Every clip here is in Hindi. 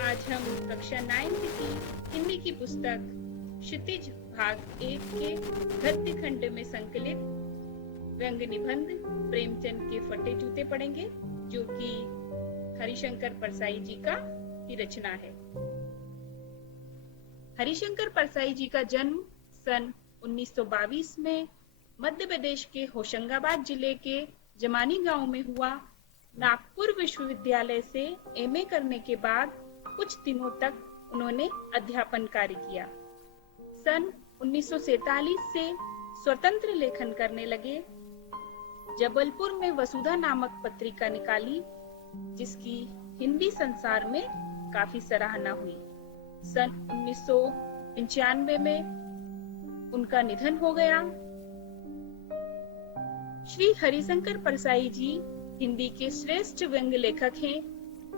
आज हम कक्षा 9 की हिंदी की पुस्तक क्षितिज भाग 1 के गद्य खंड में संकलित व्यंग्य निबंध प्रेमचंद के फटे जूते पढ़ेंगे, जो कि हरिशंकर परसाई जी की रचना है। हरिशंकर परसाई जी का जन्म सन 1922 में मध्य प्रदेश के होशंगाबाद जिले के जमानी गांव में हुआ। नागपुर विश्वविद्यालय से एमए करने के बाद कुछ दिनों तक उन्होंने अध्यापन कार्य किया। सन 1947 से स्वतंत्र लेखन करने लगे। जबलपुर में वसुधा नामक पत्रिका निकाली, जिसकी हिंदी संसार में काफी सराहना हुई। सन 1995 में उनका निधन हो गया। श्री हरिशंकर परसाई जी हिंदी के श्रेष्ठ व्यंग्य लेखक हैं।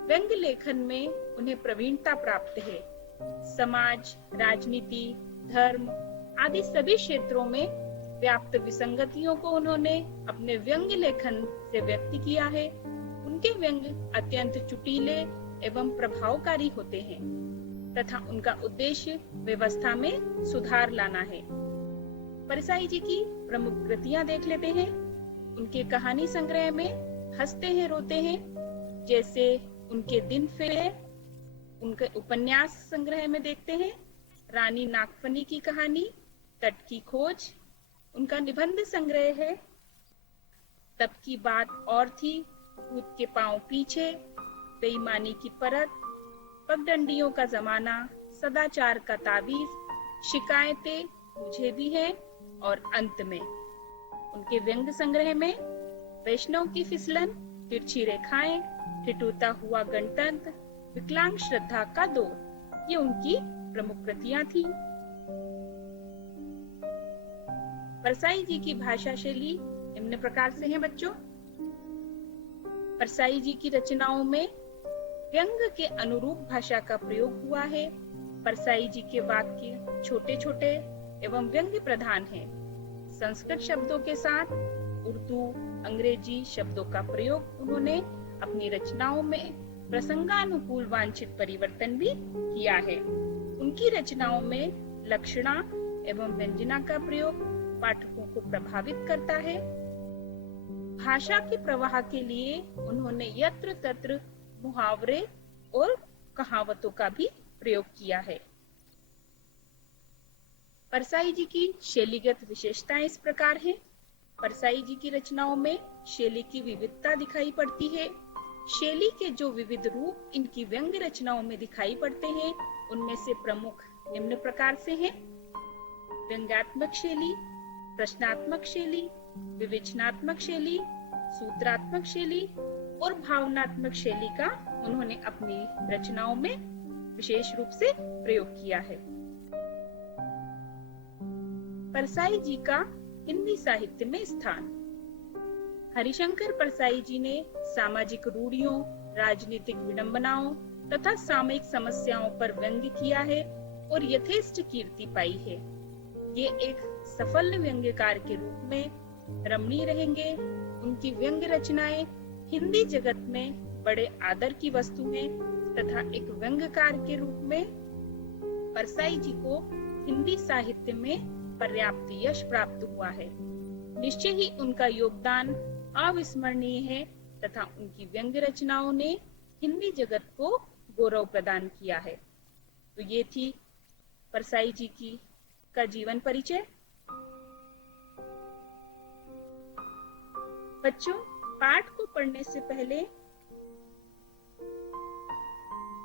व्यंग्य लेखन में उन्हें प्रवीणता प्राप्त है। समाज, राजनीति, धर्म आदि सभी क्षेत्रों में व्याप्त विसंगतियों को उन्होंने अपने व्यंग्य लेखन से व्यक्त किया है। उनके व्यंग्य अत्यंत चुटीले एवं प्रभावकारी होते हैं तथा उनका उद्देश्य व्यवस्था में सुधार लाना है। परसाई जी की प्रमुख कृतियां देख लेते हैं। उनके कहानी संग्रह में हंसते हैं रोते हैं, जैसे उनके दिन फिरे। उनके उपन्यास संग्रह में देखते हैं रानी नागफनी की कहानी, तट की खोज। उनका निबंध संग्रह है तब की बात और थी, भूत के पांव पीछे, बेईमानी की परत, पगडंडियों का जमाना, सदाचार का ताबीज, शिकायतें मुझे भी हैं और अंत में। उनके व्यंग्य संग्रह में वैष्णव की फिसलन, तिरछी रेखाएं, ठिठुरता हुआ गणतंत्र, विकलांग श्रद्धा का दौर, ये उनकी प्रमुख कृतियां थी। परसाई जी की भाषा शैली निम्न प्रकार से है बच्चों। परसाई जी की रचनाओं में व्यंग्य के अनुरूप भाषा का प्रयोग हुआ है। परसाई जी के वाक्य छोटे छोटे एवं व्यंग्य प्रधान हैं। संस्कृत शब्दों के साथ उर्दू, अंग्रेजी शब्दों का प्रयोग उन्होंने अपनी रचनाओं में प्रसंगानुकूल वांछित परिवर्तन भी किया है। उनकी रचनाओं में लक्षणा एवं व्यंजना का प्रयोग पाठकों को प्रभावित करता है। भाषा के प्रवाह के लिए उन्होंने यत्र तत्र मुहावरे और कहावतों का भी प्रयोग किया है। परसाई जी की शैलीगत विशेषताएं इस प्रकार हैं। परसाई जी की रचनाओं में शैली की विविधता दिखाई पड़ती है। शैली के जो विविध रूप इनकी व्यंग्य रचनाओं में दिखाई पड़ते हैं, उनमें से प्रमुख निम्न प्रकार से हैं। व्यंग्यात्मक शैली, प्रश्नात्मक शैली, विवेचनात्मक शैली, सूत्रात्मक शैली और भावनात्मक शैली का उन्होंने अपनी रचनाओं में विशेष रूप से प्रयोग किया है। परसाई जी का हिंदी साहित्य में स्थान। हरिशंकर परसाई जी ने सामाजिक रूढ़ियों, राजनीतिक विडंबनाओं तथा सामयिक समस्याओं पर व्यंग्य किया है और यथेष्ट कीर्ति पाई है। ये एक सफल व्यंग्यकार के रूप में रमणीय रहेंगे। उनकी व्यंग्य रचनाएं हिंदी जगत में बड़े आदर की वस्तु हैं तथा एक व्यंग्यकार के रूप में परसाई जी को हिंदी साहित्य में पर्याप्त यश प्राप्त हुआ है। निश्चय ही उनका योगदान अविस्मरणीय है तथा उनकी व्यंग्य रचनाओं ने हिंदी जगत को गौरव प्रदान किया है। तो ये थी परसाई जी का जीवन परिचय। बच्चों, पाठ को पढ़ने से पहले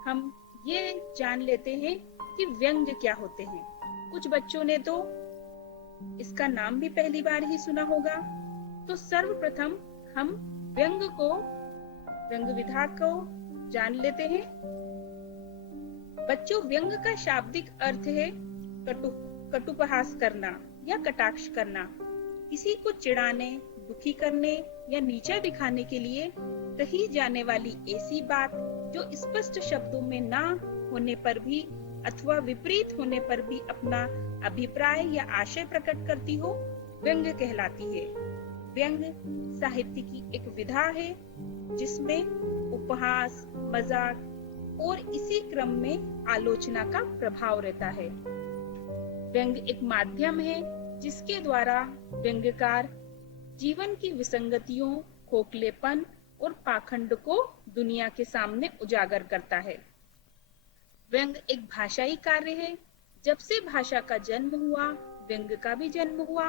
हम ये जान लेते हैं कि व्यंग्य क्या होते हैं। कुछ बच्चों ने तो इसका नाम भी पहली बार ही सुना होगा। तो सर्वप्रथम हम व्यंग्य विधा को जान लेते हैं। बच्चों, व्यंग्य का शाब्दिक अर्थ है कटुपहास करना या कटाक्ष करना। किसी को चिढ़ाने, दुखी करने या नीचा दिखाने के लिए कही जाने वाली ऐसी बात जो स्पष्ट शब्दों में ना होने पर भी अथवा विपरीत होने पर भी अपना अभिप्राय या आशय प्रकट करती हो, व्यंग्य कहलाती है। व्यंग्य साहित्य की एक विधा है जिसमें उपहास, मजाक, और इसी क्रम में आलोचना का प्रभाव रहता है। व्यंग एक माध्यम है जिसके द्वारा व्यंग्यकार जीवन की विसंगतियों, खोखलेपन और पाखंड को दुनिया के सामने उजागर करता है। व्यंग एक भाषाई कार्य है। जब से भाषा का जन्म हुआ, व्यंग का भी जन्म हुआ।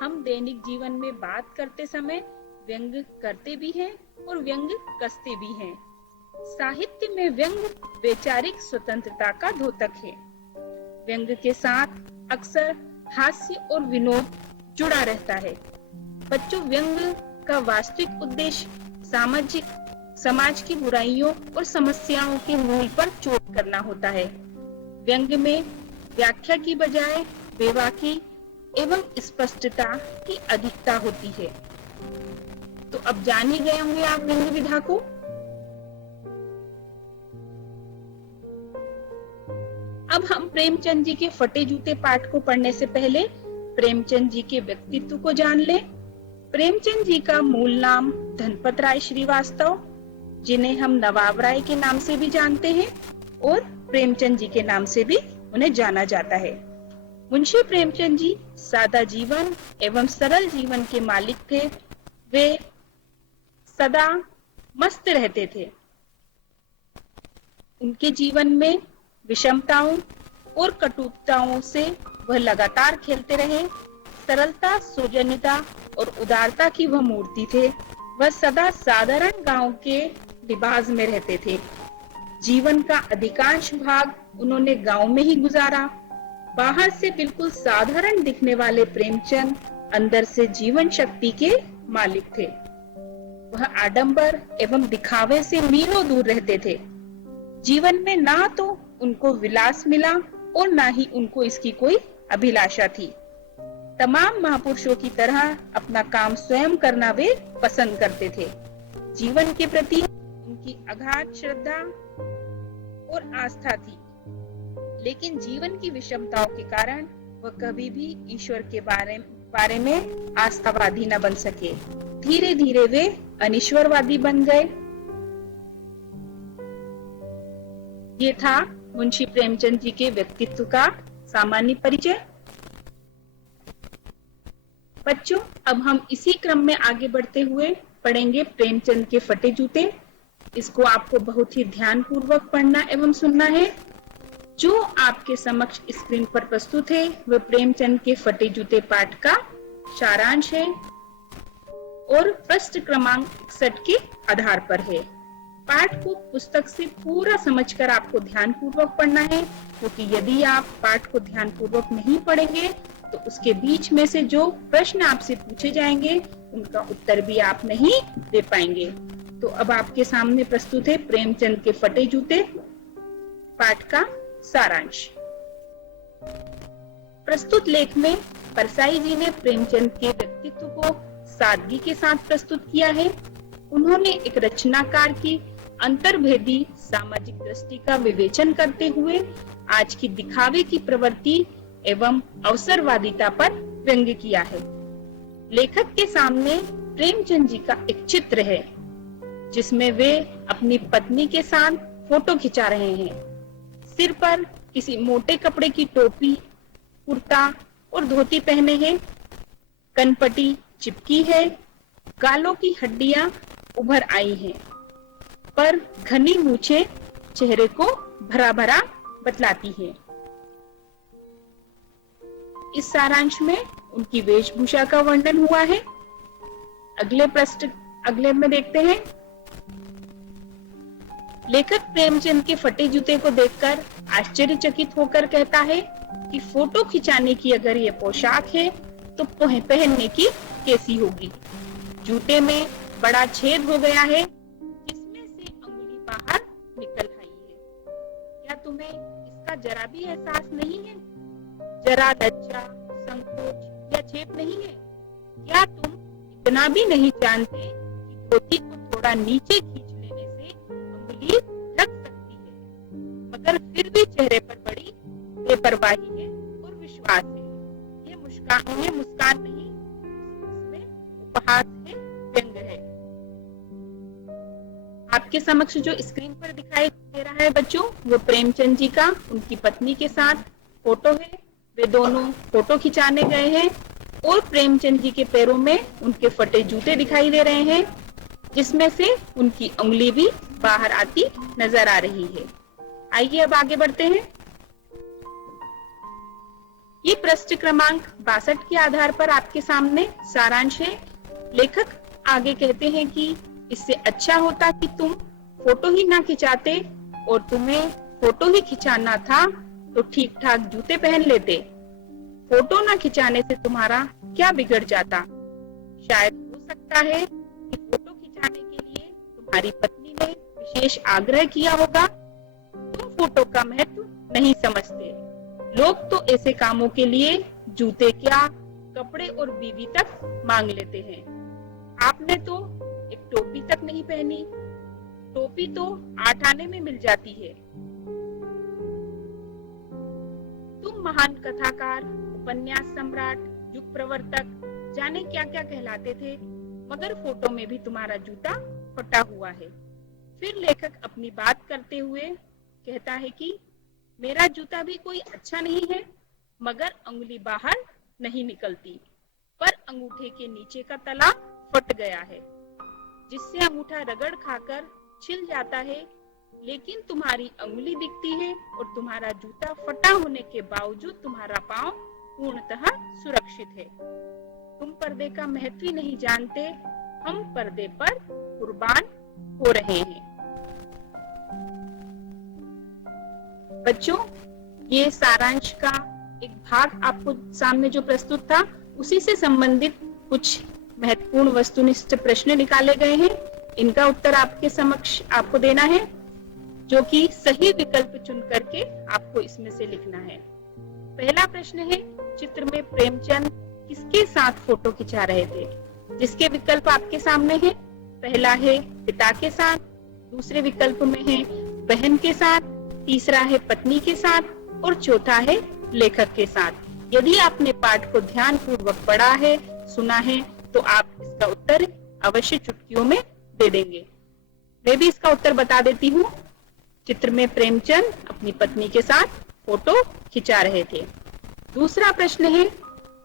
हम दैनिक जीवन में बात करते समय व्यंग करते भी हैं और व्यंग कसते भी हैं। साहित्य में व्यंग वैचारिक स्वतंत्रता का द्योतक है। व्यंग के साथ अक्सर हास्य और विनोद जुड़ा रहता है। बच्चों, व्यंग का वास्तविक उद्देश्य समाज की बुराइयों और समस्याओं के मूल पर चोट करना होता है। व्यंग में व्याख्या की बजाय बेबाकी एवं स्पष्टता की अधिकता होती है। तो अब जान ही गए होंगे आप व्यंग विधा को। अब हम प्रेमचंद जी के फटे जूते पाठ को पढ़ने से पहले प्रेमचंद जी के व्यक्तित्व को जान लें। प्रेमचंद जी का मूल नाम धनपत राय श्रीवास्तव, जिन्हें हम नवाब राय के नाम से भी जानते हैं और प्रेमचंद जी के नाम से भी उन्हें जाना जाता है। मुंशी प्रेमचंद जी सादा जीवन एवं सरल जीवन के मालिक थे। वे सदा मस्त रहते थे। उनके जीवन में विषमताओं और कटुताओं से वह लगातार खेलते रहे। सरलता, सौजन्यता और उदारता की वह मूर्ति थे। वह सदा साधारण गांव के लिबास में रहते थे। जीवन का अधिकांश भाग उन्होंने गांव में ही गुजारा। बाहर से बिल्कुल साधारण दिखने वाले प्रेमचंद अंदर से जीवन शक्ति के मालिक थे। वह आडंबर एवं दिखावे से मीलों दूर रहते थे। जीवन में ना तो उनको विलास मिला और ना ही उनको इसकी कोई अभिलाषा थी। तमाम महापुरुषों की तरह अपना काम स्वयं करना वे पसंद करते थे। जीवन के प्रति उनकी अगाध श्रद्धा और आस्था थी, लेकिन जीवन की विषमताओं के कारण वह कभी भी ईश्वर के बारे में आस्थावादी न बन सके। धीरे धीरे वे अनीश्वरवादी बन गए। ये था मुंशी प्रेमचंद जी के व्यक्तित्व का सामान्य परिचय। बच्चों, अब हम इसी क्रम में आगे बढ़ते हुए पढ़ेंगे प्रेमचंद के फटे जूते। इसको आपको बहुत ही ध्यानपूर्वक पढ़ना एवं सुनना है। जो आपके समक्ष स्क्रीन पर प्रस्तुत है वह प्रेमचंद के फटे जूते पाठ का सारांश है और पृष्ठ क्रमांक 61 के आधार पर है। पाठ को पुस्तक से पूरा समझकर आपको ध्यानपूर्वक पढ़ना है, क्योंकि यदि आप पाठ को ध्यानपूर्वक नहीं पढ़ेंगे तो उसके बीच में से जो प्रश्न आपसे पूछे जाएंगे उनका उत्तर भी आप नहीं दे पाएंगे। तो अब आपके सामने प्रस्तुत है प्रेमचंद के फटे जूते पाठ का सारांश। प्रस्तुत लेख में परसाई जी ने प्रेमचंद के व्यक्तित्व को सादगी के साथ प्रस्तुत किया है। उन्होंने एक रचनाकार की अंतर्भेदी सामाजिक दृष्टि का विवेचन करते हुए आज की दिखावे की प्रवृत्ति एवं अवसरवादिता पर व्यंग्य किया है। लेखक के सामने प्रेमचंद जी का एक चित्र है जिसमें वे अपनी पत्नी के साथ फोटो खिंचा रहे हैं। सिर पर किसी मोटे कपड़े की टोपी, कुर्ता और धोती पहने हैं। कनपटी चिपकी है। गालों की हड्डियां उभर आई हैं, पर घनी मूछें चेहरे को भरा भरा बतलाती हैं। इस सारांश में उनकी वेशभूषा का वर्णन हुआ है। अगले में देखते हैं। लेखक प्रेमचंद के फटे जूते को देखकर आश्चर्यचकित होकर कहता है कि फोटो खिंचाने की अगर ये पोशाक है तो पहनने की कैसी होगी। जूते में बड़ा छेद हो गया है जिसमें से अंगुली बाहर निकल आई है। क्या तुम्हें इसका जरा भी एहसास नहीं है? जरा लज्जा, संकोच या छेद नहीं है? क्या तुम इतना भी नहीं जानते कि धोती को थोड़ा नीचे खींच लेने से अंगुली ढक सकती है? मगर फिर भी चेहरे पर बड़ी बेपरवाही है और विश्वास है। ये मुस्कान नहीं, इसमें उपहास है, व्यंग है। आपके समक्ष जो स्क्रीन पर दिखाई दे रहा है बच्चों, वो प्रेमचंद जी का उनकी पत्नी के साथ फोटो है। वे दोनों फोटो खिंचाने गए हैं और प्रेमचंद जी के पैरों में उनके फटे जूते दिखाई दे रहे हैं, जिसमें से उनकी उंगली भी बाहर आती नजर आ रही है। आइए अब आगे बढ़ते हैं। ये पृष्ठ क्रमांक 62 के आधार पर आपके सामने सारांश है। लेखक आगे कहते हैं कि इससे अच्छा होता कि तुम फोटो ही ना खिंचाते और तुम्हें फोटो ही खिंचाना था तो ठीक ठाक जूते पहन लेते। फोटो ना खिंचाने से तुम्हारा क्या बिगड़ जाता? शायद हो सकता है कि फोटो खिंचाने के लिए तुम्हारी पत्नी ने विशेष आग्रह किया होगा। तुम फोटो का महत्व नहीं समझते। लोग तो ऐसे कामों के लिए जूते क्या, कपड़े और बीवी तक मांग लेते हैं। आपने तो एक टोपी तक नहीं पहनी। टोपी तो 8 आने में मिल जाती है। तुम महान कथाकार, उपन्यास सम्राट, युग प्रवर्तक, जाने क्या क्या कहलाते थे, मगर फोटो में भी तुम्हारा जूता फटा हुआ है। फिर लेखक अपनी बात करते हुए कहता है कि मेरा जूता भी कोई अच्छा नहीं है, मगर अंगुली बाहर नहीं निकलती, पर अंगूठे के नीचे का तला फट गया है, जिससे अंगूठा रगड़ खाकर छिल जाता है। लेकिन तुम्हारी अंगुली दिखती है और तुम्हारा जूता फटा होने के बावजूद तुम्हारा पांव पूर्णतः सुरक्षित है। तुम पर्दे का महत्व ही नहीं जानते। हम पर्दे पर कुर्बान हो रहे हैं। बच्चों, ये सारांश का एक भाग आपको सामने जो प्रस्तुत था, उसी से संबंधित कुछ महत्वपूर्ण वस्तुनिष्ठ प्रश्न निकाले गए हैं। इनका उत्तर आपके समक्ष आपको देना है, जो कि सही विकल्प चुन करके आपको इसमें से लिखना है। पहला प्रश्न है, चित्र में प्रेमचंद किसके साथ फोटो खिंचा रहे थे? जिसके विकल्प आपके सामने हैं। पहला है पिता के साथ, दूसरे विकल्प में है बहन के साथ, तीसरा है पत्नी के साथ और चौथा है लेखक के साथ। यदि आपने पाठ को ध्यान पूर्वक पढ़ा है, सुना है, तो आप इसका उत्तर अवश्य चुटकियों में दे देंगे। मैं भी इसका उत्तर बता देती हूँ। चित्र में प्रेमचंद अपनी पत्नी के साथ फोटो खिंचा रहे थे। दूसरा प्रश्न है,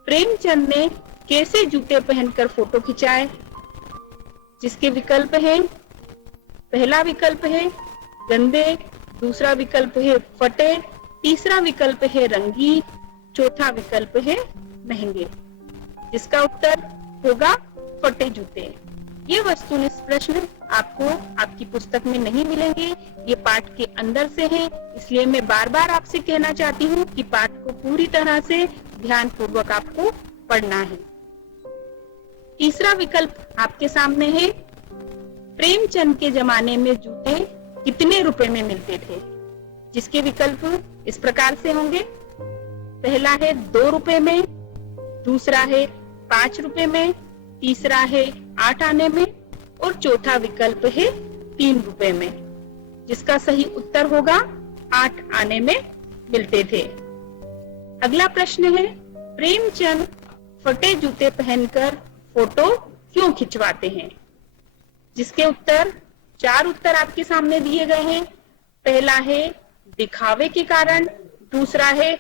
प्रेमचंद ने कैसे जूते पहनकर फोटो खिंचाए? जिसके विकल्प हैं, पहला विकल्प है गंदे, दूसरा विकल्प है फटे, तीसरा विकल्प है रंगीन, चौथा विकल्प है महंगे। जिसका उत्तर होगा फटे जूते। ये वस्तुनिष्ठ प्रश्न आपको आपकी पुस्तक में नहीं मिलेंगे, ये पाठ के अंदर से हैं, इसलिए मैं बार बार आपसे कहना चाहती हूँ कि पाठ को पूरी तरह से ध्यान पूर्वक आपको पढ़ना है। तीसरा विकल्प आपके सामने है, प्रेमचंद के जमाने में जूते कितने रुपए में मिलते थे? जिसके विकल्प इस प्रकार से होंगे। पहला है 2 रुपए में, दूसरा है 5 रुपए में, तीसरा है 8 आने में और चौथा विकल्प है 3 रुपए में। जिसका सही उत्तर होगा 8 आने में मिलते थे। अगला प्रश्न है, प्रेमचंद फटे जूते पहनकर फोटो क्यों खिंचवाते हैं? जिसके उत्तर 4 उत्तर आपके सामने दिए गए हैं। पहला है दिखावे के कारण, दूसरा है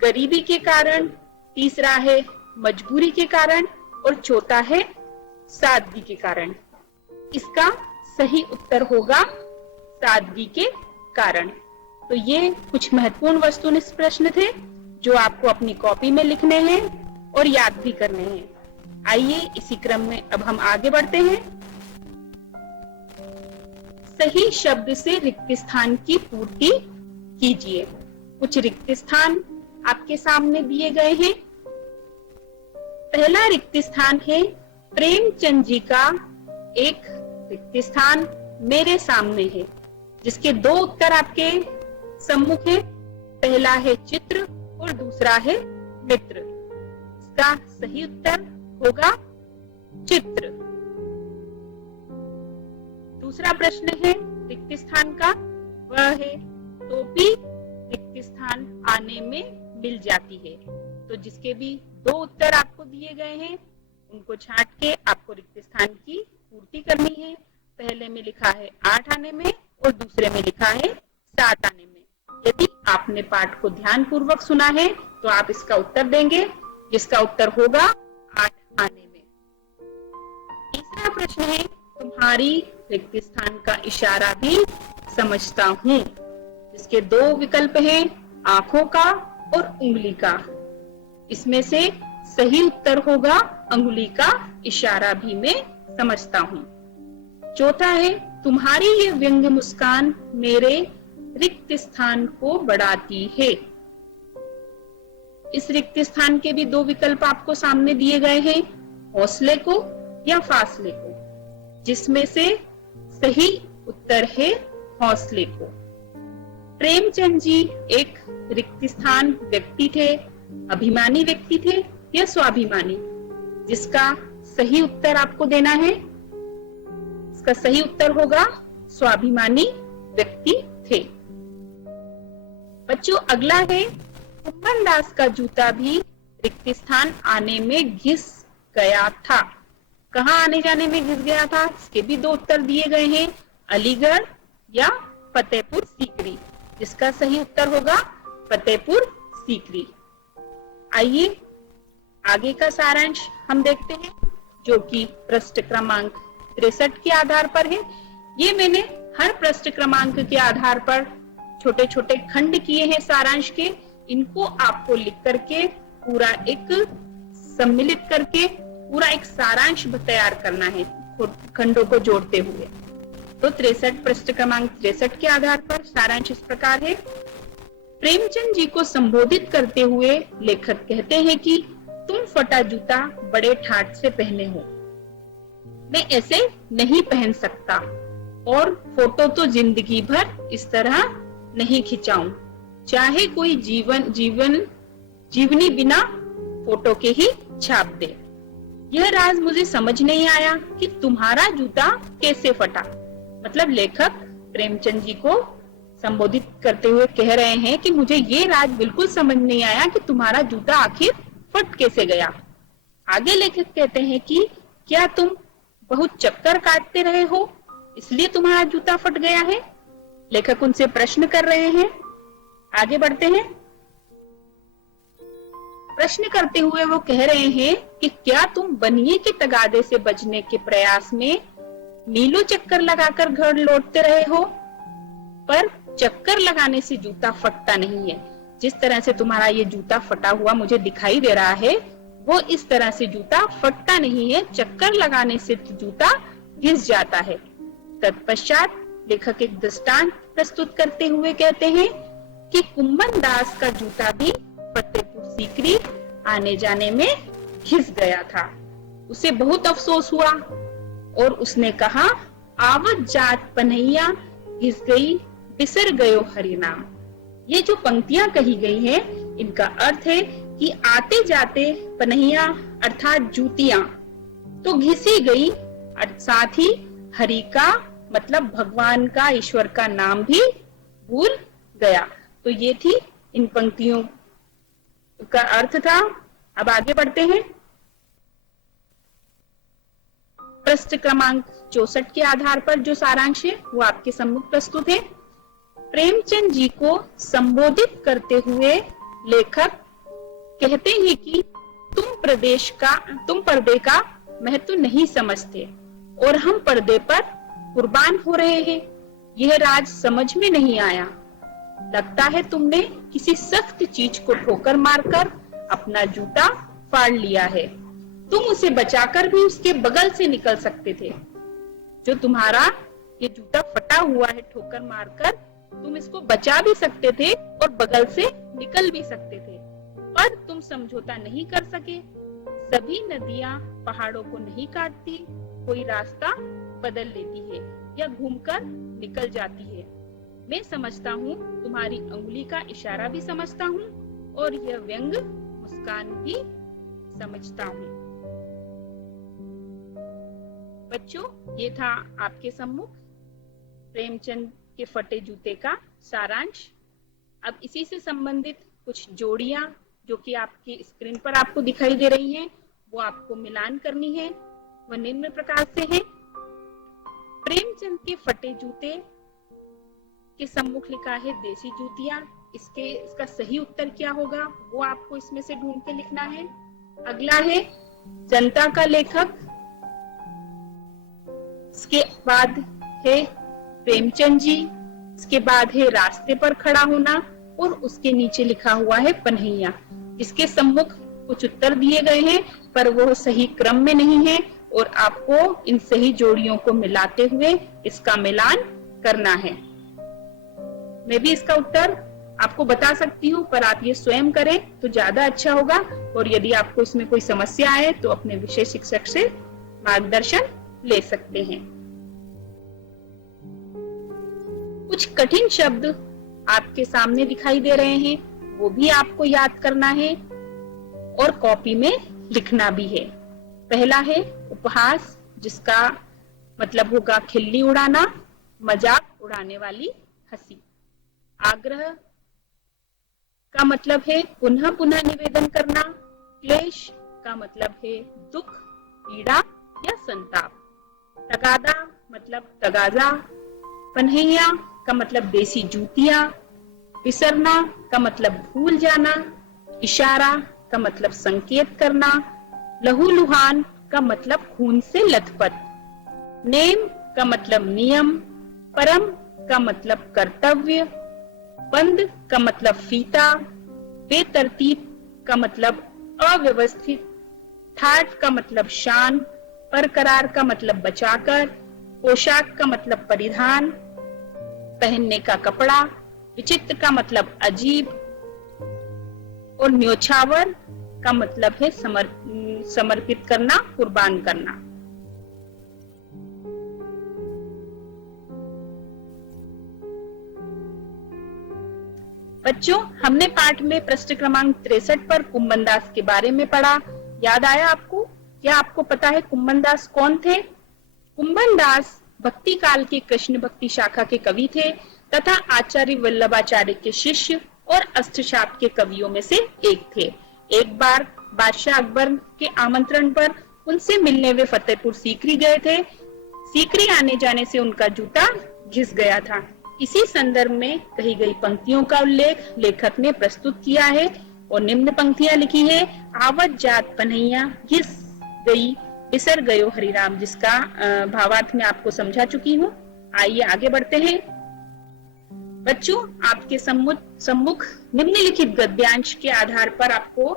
गरीबी के कारण, तीसरा है मजबूरी के कारण और चौथा है सादगी के कारण। इसका सही उत्तर होगा सादगी के कारण। तो ये कुछ महत्वपूर्ण वस्तुनिष्ठ प्रश्न थे जो आपको अपनी कॉपी में लिखने हैं और याद भी करने हैं। आइए इसी क्रम में अब हम आगे बढ़ते हैं। सही शब्द से रिक्त स्थान की पूर्ति कीजिए। कुछ रिक्त स्थान आपके सामने दिए गए हैं। पहला रिक्त स्थान है, प्रेमचंद जी का एक रिक्त स्थान मेरे सामने है। जिसके 2 उत्तर आपके सम्मुख है। पहला है चित्र और दूसरा है मित्र। इसका सही उत्तर होगा चित्र। दूसरा प्रश्न है रिक्त स्थान का, वह है टोपी रिक्त स्थान आने में मिल जाती है। तो जिसके भी 2 उत्तर आपको दिए गए हैं, उनको छांट के आपको रिक्त स्थान की पूर्ति करनी है। पहले में लिखा है 8 आने में और दूसरे में लिखा है 7 आने में। यदि आपने पाठ को ध्यान पूर्वक सुना है तो आप इसका उत्तर देंगे, जिसका उत्तर होगा 8 आने में। तीसरा प्रश्न है, तुम्हारी रिक्त स्थान का इशारा भी समझता हूँ। इसके 2 विकल्प हैं, आंखों का और उंगली का। इसमें से सही उत्तर होगा अंगुली का इशारा भी मैं समझता हूँ। चौथा है, तुम्हारी ये व्यंग्य मुस्कान मेरे रिक्त स्थान को बढ़ाती है। इस रिक्त स्थान के भी 2 विकल्प आपको सामने दिए गए हैं, हौसले को या फासले को, जिसमें से सही उत्तर है हौसले को। प्रेमचंद जी एक रिक्त स्थान व्यक्ति थे, अभिमानी व्यक्ति थे या स्वाभिमानी? जिसका सही उत्तर आपको देना है। इसका सही उत्तर होगा स्वाभिमानी व्यक्ति थे। बच्चों अगला है, कुम्भन दास का जूता भी रिक्त स्थान आने में घिस गया था। कहाँ आने जाने में घिस गया था? इसके भी 2 उत्तर दिए गए हैं, अलीगढ़ या फतेहपुर सीकरी। जिसका सही उत्तर होगा फतेहपुर सीकरी। आइए आगे का सारांश हम देखते हैं, जो कि पृष्ठ क्रमांक 63 के आधार पर है। ये मैंने हर पृष्ठ क्रमांक के आधार पर छोटे छोटे खंड किए हैं सारांश के। इनको आपको लिख करके पूरा एक सम्मिलित करके पूरा एक सारांश तैयार करना है खंडों को जोड़ते हुए। तो 63 पृष्ठ क्रमांक 63 के आधार पर सारांश इस प्रकार है। प्रेमचंद जी को संबोधित करते हुए लेखक कहते हैं कि तुम फटा जूता बड़े ठाट से पहने हो, मैं ऐसे नहीं पहन सकता और फोटो तो जिंदगी भर इस तरह नहीं खिंचाऊं, चाहे कोई जीवनी बिना फोटो के ही छाप दे। यह राज मुझे समझ नहीं आया कि तुम्हारा जूता कैसे फटा। मतलब लेखक प्रेमचंद जी को संबोधित करते हुए कह रहे हैं कि मुझे ये राज बिल्कुल समझ नहीं आया कि तुम्हारा जूता आखिर फट कैसे गया। आगे लेखक कहते हैं कि क्या तुम बहुत चक्कर काटते रहे हो इसलिए तुम्हारा जूता फट गया है। लेखक उनसे प्रश्न कर रहे हैं। आगे बढ़ते हैं। प्रश्न करते हुए वो कह रहे हैं कि क्या तुम बनिए के तगादे से बचने के प्रयास में मीलों चक्कर लगाकर घर लौटते रहे हो, पर चक्कर लगाने से जूता फटता नहीं है। जिस तरह से तुम्हारा ये जूता फटा हुआ मुझे दिखाई दे रहा है, वो इस तरह से जूता फटता नहीं है, चक्कर लगाने से जूता घिस जाता है। तत्पश्चात लेखक एक दृष्टांत प्रस्तुत करते हुए कहते हैं कि कुम्भन दास का जूता भी फतेहपुर सीकरी आने जाने में घिस गया था। उसे बहुत अफसोस हुआ और उसने कहा, आवत जात पनैया घिस गई बिसर गयो हरि नाम। ये जो पंक्तियां कही गई हैं, इनका अर्थ है कि आते जाते पनैया अर्थात जूतियां तो घिसी गई, साथ ही हरि का मतलब भगवान का, ईश्वर का नाम भी भूल गया। तो ये थी इन पंक्तियों का अर्थ था। अब आगे बढ़ते हैं। पृष्ठ क्रमांक 64 के आधार पर जो सारांश है वो आपके सम्मुख प्रस्तुत है। प्रेमचंद जी को संबोधित करते हुए लेखक कहते हैं कि तुम पर्दे का महत्व नहीं समझते और हम पर्दे पर कुर्बान हो रहे हैं। यह राज समझ में नहीं आया। लगता है तुमने किसी सख्त चीज को ठोकर मारकर अपना जूता फाड़ लिया है। तुम उसे बचाकर भी उसके बगल से निकल सकते थे। जो तुम्हारा ये जूता फटा हुआ है ठोकर मारकर, तुम इसको बचा भी सकते थे और बगल से निकल भी सकते थे, पर तुम समझौता नहीं कर सके। सभी नदियां पहाड़ों को नहीं काटती, कोई रास्ता बदल लेती है या घूमकर निकल जाती है। मैं समझता हूँ, तुम्हारी अंगुली का इशारा भी समझता हूँ और यह व्यंग मुस्कान भी समझता हूँ। बच्चों, ये था आपके सम्मुख प्रेमचंद के फटे जूते का सारांश। अब इसी से संबंधित कुछ जोड़ियां जो कि आपकी स्क्रीन पर आपको दिखाई दे रही हैं, वो आपको मिलान करनी है। वह निम्न प्रकार से है। प्रेम प्रेमचंद के फटे जूते के सम्मुख लिखा है देसी जूतियां। इसका सही उत्तर क्या होगा वो आपको इसमें से ढूंढ के लिखना है। अगला है जनता का लेखक। इसके बाद है प्रेमचंद जी। इसके बाद है रास्ते पर खड़ा होना और उसके नीचे लिखा हुआ है पन्हैया। इसके सम्मुख कुछ उत्तर दिए गए हैं पर वो सही क्रम में नहीं है और आपको इन सही जोड़ियों को मिलाते हुए इसका मिलान करना है। मैं भी इसका उत्तर आपको बता सकती हूँ पर आप ये स्वयं करें तो ज्यादा अच्छा होगा। और यदि आपको इसमें कोई समस्या आए तो अपने विषय शिक्षक से मार्गदर्शन ले सकते हैं। कुछ कठिन शब्द आपके सामने दिखाई दे रहे हैं, वो भी आपको याद करना है और कॉपी में लिखना भी है। पहला है उपहास, जिसका मतलब होगा खिल्ली उड़ाना, मजाक उड़ाने वाली हंसी। आग्रह का मतलब है पुनः पुनः निवेदन करना। क्लेश का मतलब है दुख, पीड़ा या संताप। तगादा मतलब तगाजा। पन्हैया का मतलब देसी जूतियां। विसरना का मतलब भूल जाना। इशारा का मतलब संकेत करना। लहूलुहान का मतलब खून से लथपथ। नेम का मतलब नियम। परम का मतलब कर्तव्य। बंद का मतलब फीता। बेतरतीब का मतलब अव्यवस्थित। ठाठ का मतलब शान। बरकरार का मतलब बचाकर। पोशाक का मतलब परिधान, पहनने का कपड़ा। विचित्र का मतलब अजीब और न्योछावर का मतलब है समर्पित करना, कुर्बान करना। बच्चों, हमने पाठ में पृष्ठ क्रमांक 63 पर कुम्भन दास के बारे में पढ़ा। याद आया आपको? क्या आपको पता है कुम्भन दास कौन थे? कुम्भन दास भक्ति काल के कृष्ण भक्ति शाखा के कवि थे तथा आचार्य वल्लभाचार्य के शिष्य और अष्टशाप के कवियों में से एक थे। एक बार बादशाह अकबर के आमंत्रण पर उनसे मिलने वे फतेहपुर सीकरी गए थे। सीकरी आने जाने से उनका जूता घिस गया था। इसी संदर्भ में कही गई पंक्तियों का उल्लेख लेखक ने प्रस्तुत किया है और निम्न पंक्तियां लिखी है। आवत जात पन्हैया घिस गई बिसर गयो हरिराम, जिसका भावार्थ मैं आपको समझा चुकी हूँ। आइए आगे बढ़ते हैं। बच्चों, आपके सम्मुख निम्नलिखित गद्यांश के आधार पर आपको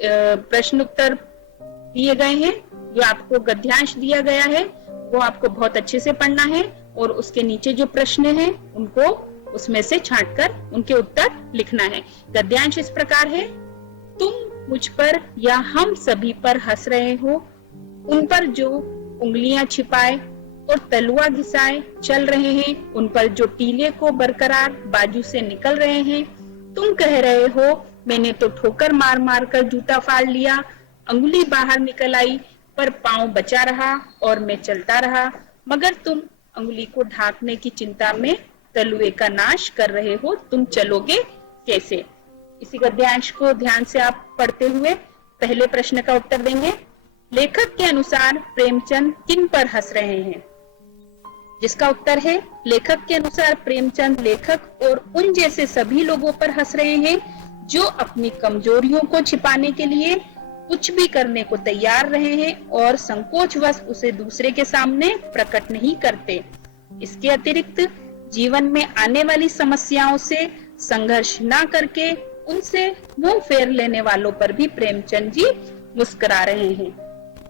प्रश्न उत्तर दिए गए हैं। जो आपको गद्यांश दिया गया है वो आपको बहुत अच्छे से पढ़ना है और उसके नीचे जो प्रश्न हैं उनको उसमें से छांटकर उनके उत्तर लिखना है। गद्यांश इस प्रकार है। तुम मुझ पर या हम सभी पर हंस रहे हो, उन पर जो उंगलियां छिपाए और तलुआ घिसाए चल रहे हैं, उन पर जो टीले को बरकरार बाजू से निकल रहे हैं। तुम कह रहे हो मैंने तो ठोकर मार मार कर जूता फाड़ लिया, अंगुली बाहर निकल आई पर पांव बचा रहा और मैं चलता रहा, मगर तुम अंगुली को ढांकने की चिंता में तलुए का नाश कर रहे हो, तुम चलोगे कैसे? इसी गद्यांश को ध्यान से आप पढ़ते हुए पहले प्रश्न का उत्तर देंगे। लेखक के अनुसार प्रेमचंद किन पर हंस रहे हैं? जिसका उत्तर है लेखक के अनुसार प्रेमचंद लेखक और उन जैसे सभी लोगों पर हंस रहे हैं जो अपनी कमजोरियों को छिपाने के लिए कुछ भी करने को तैयार रहे हैं और संकोचवश उसे दूसरे के सामने प्रकट नहीं करते। इसके अतिरिक्त जीवन में आने वाली समस्याओं से संघर्ष न करके उनसे मुंह फेर लेने वालों पर भी प्रेमचंद जी मुस्कुरा रहे हैं।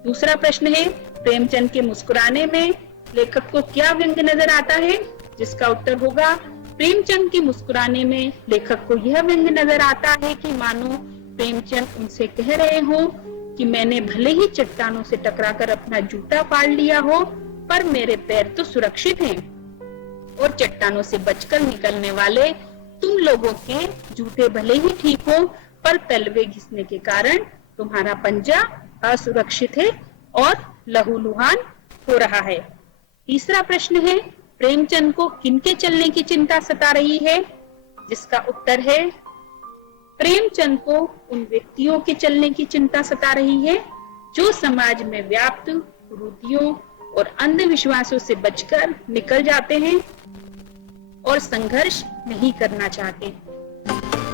दूसरा प्रश्न है, प्रेमचंद के मुस्कुराने में लेखक को क्या व्यंग नजर आता है? जिसका उत्तर होगा प्रेमचंद के मुस्कुराने में लेखक को यह व्यंग नजर आता है कि मानो प्रेमचंद उनसे कह रहे हो कि मैंने भले ही चट्टानों से टकराकर अपना जूता फाड़ लिया हो, पर मेरे पैर तो सुरक्षित हैं और चट्टानों से बचकर निकलने वाले तुम लोगों के जूते भले ही ठीक हो, पर तलवे घिसने के कारण तुम्हारा पंजा असुरक्षित है और लहूलुहान हो रहा है। तीसरा प्रश्न है, प्रेमचंद को किनके चलने की चिंता सता रही है? जिसका उत्तर है प्रेमचंद को उन व्यक्तियों के चलने की चिंता सता रही है जो समाज में व्याप्त कुरीतियों और अंधविश्वासों से बचकर निकल जाते हैं और संघर्ष नहीं करना चाहते।